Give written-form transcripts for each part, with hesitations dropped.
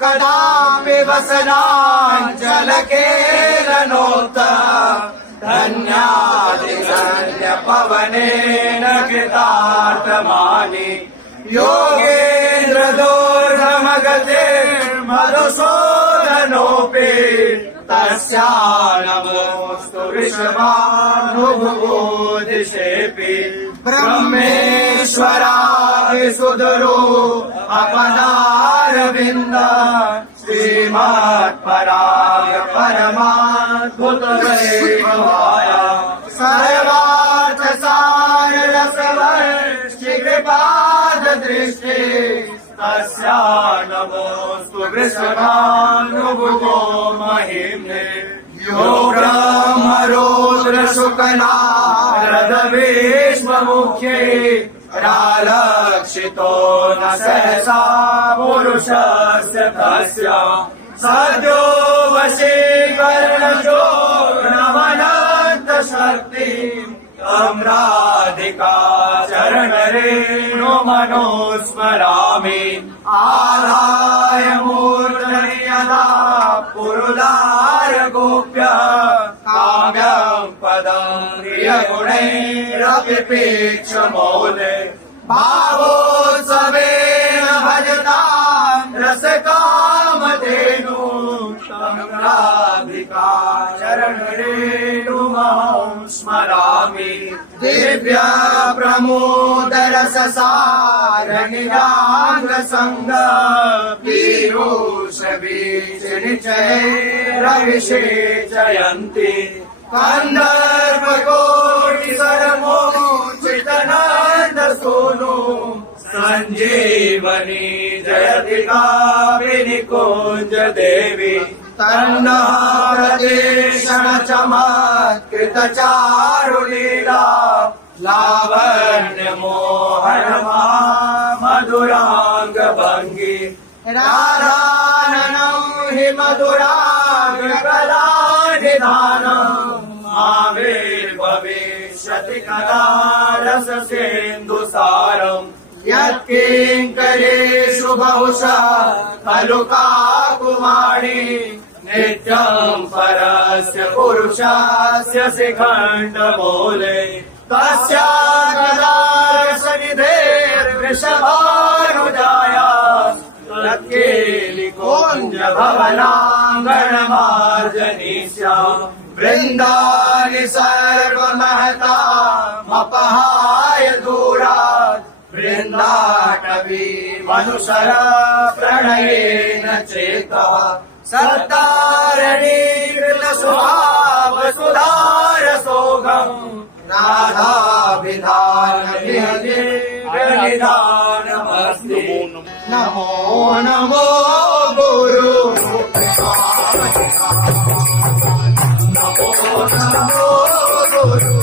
कदापि वसनाञ्चलकेलनोक्त धन्यादिधन्यपवनेन कृतार्थमानि योगेन्द्रदोर्गमगते मधुसूदनोऽपि तस्या नमोऽस्तु वृषभानुभुवो दिशेऽपि ब्रह्मेश्वरादिसुदरो अपदारविन्द श्रीमत्पराग परमाद्भुतवैभवाय सर्वार्थसाररसवर्षिकृपाददृष्टे तस्या नमोऽस्तु वृषभानुभुवो महिम्ने यो ब्रह्मरुद्रशुकनारदविश्वमुख्ये रालक्षितो न सहसा पुरुषस्य तस्य सद्यो वशीकरणजो नमनन्तशक्तिम् तं राधिका चरणरेणु मनोस्मरामि आदाय मूर्धनि यदा पुरुदार गोप्य काव्यं पदं प्रियगुणैरपिपेक्षमौले भावोत्सवेन भजतां रसकामधेनु तं राधिका चरणरेणुमहं स्मरामि दिव्य प्रमोदरससारणिराङ्गसङ्ग पीयूषबीजनिचैरविषेचयन्ति कन्दर्पकोटिसरमोचितनन्दसूनु सञ्जीवनी जयति कामिनि कुञ्ज देवी तन्नः प्रदेशण चमत्कृतचारुलीला लावण्यमोहनमा मधुराङ्गभङ्गी राधाननं हि मधुराङ्गकलानिधानम् आविर्भविष्यति कदा रससेन्दुसारम् यत्किङ्करेषु बहुशः खलु काकुवाणी नित्यं परस्य पुरुषस्य शिखण्डमूले तस्या कदा रसनिधेर्वृषभानुजाया तत्केलिकुञ्जभवनाङ्गणमार्जनीस्या वृन्दानि सर्वमहतामपहाय दूरात् वृन्दाटवी मनुषर प्रणयेन चेतः सत्तारणीकृतस्वभावसुधारसोगम् राधाभिधानमस्ति नमो नमो गुरु नमो नमो गुरु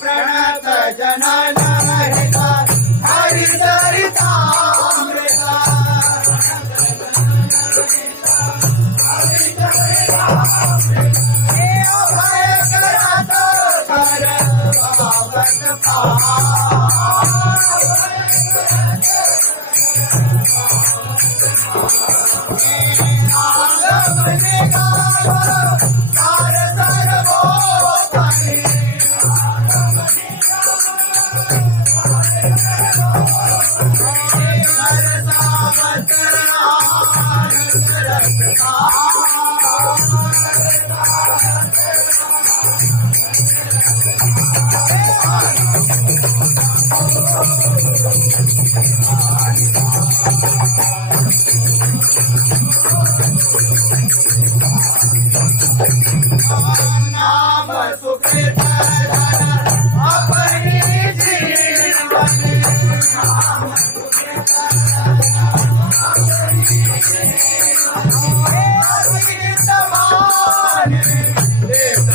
प्रणत जनन हरिचरितामृता नाम सुकृत धन अपनी जीवन नाम सुकृत समान नेत्र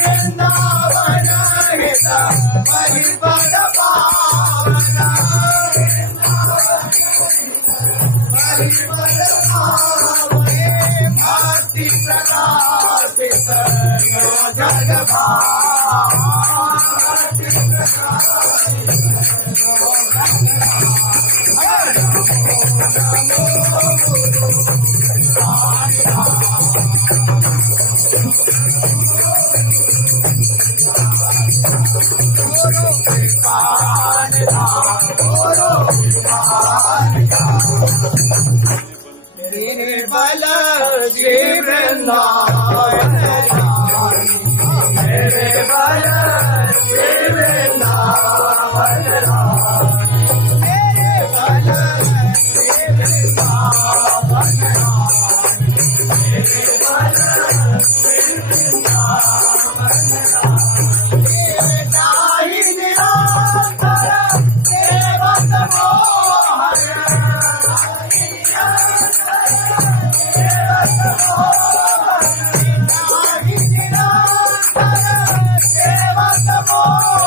वृंदावन हित परिपद पावना भक्ति प्रकाशित जग निर्बल श्री वृंदावन निर्बल श्री वृंदावन निर्बल श्री वृंदावन निर्बल श्री वृंदावन नाहि निरंतर सेवक मोहन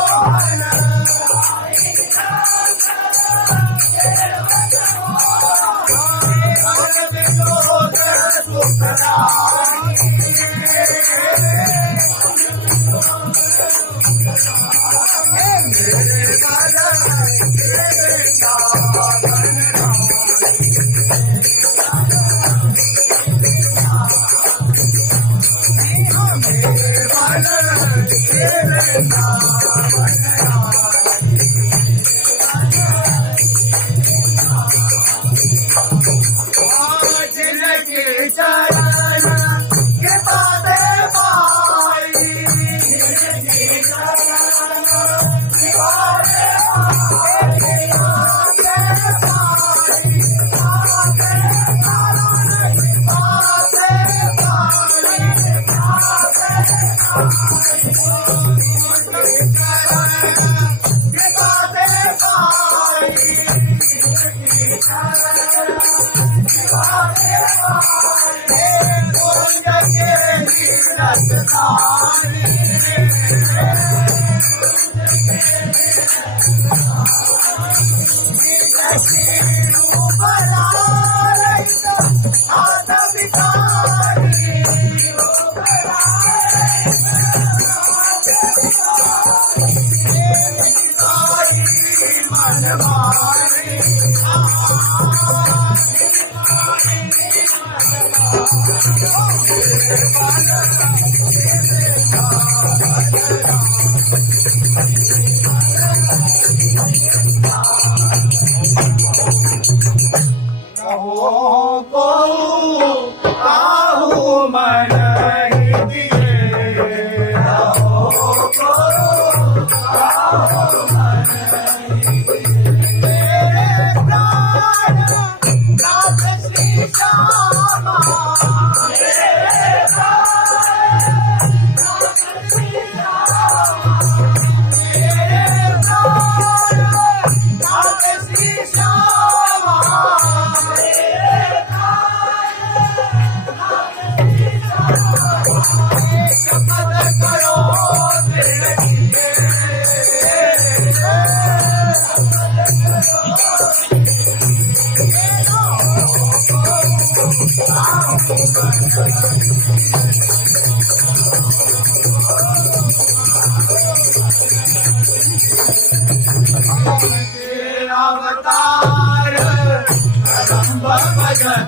अवतार भगत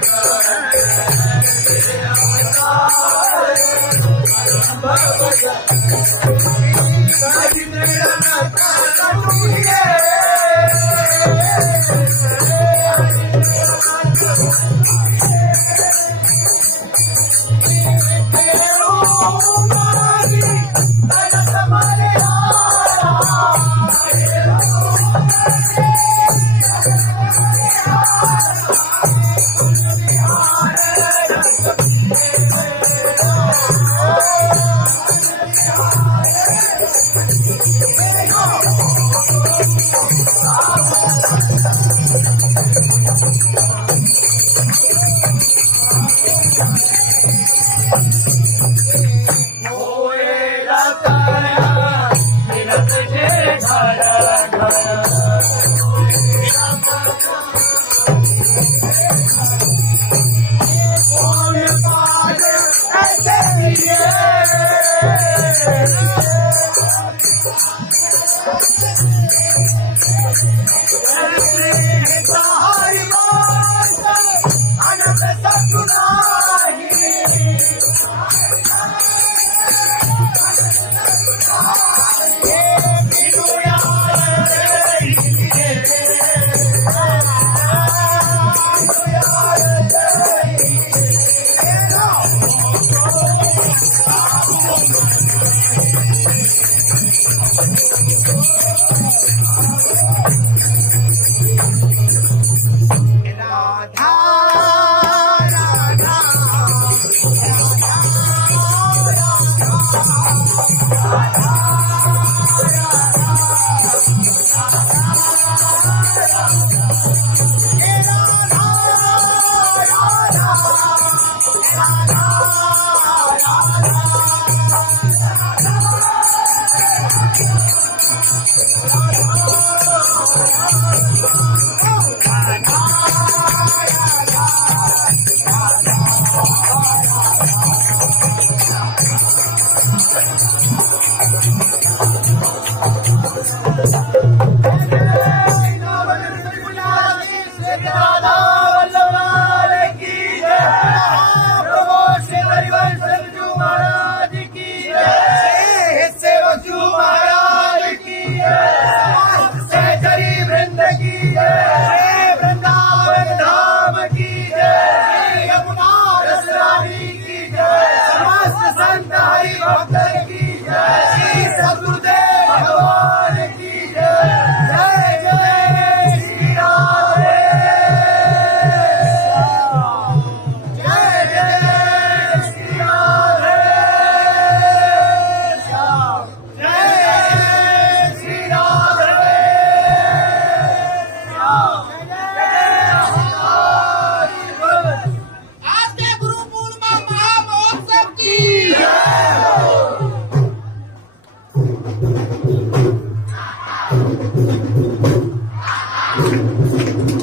Thank you.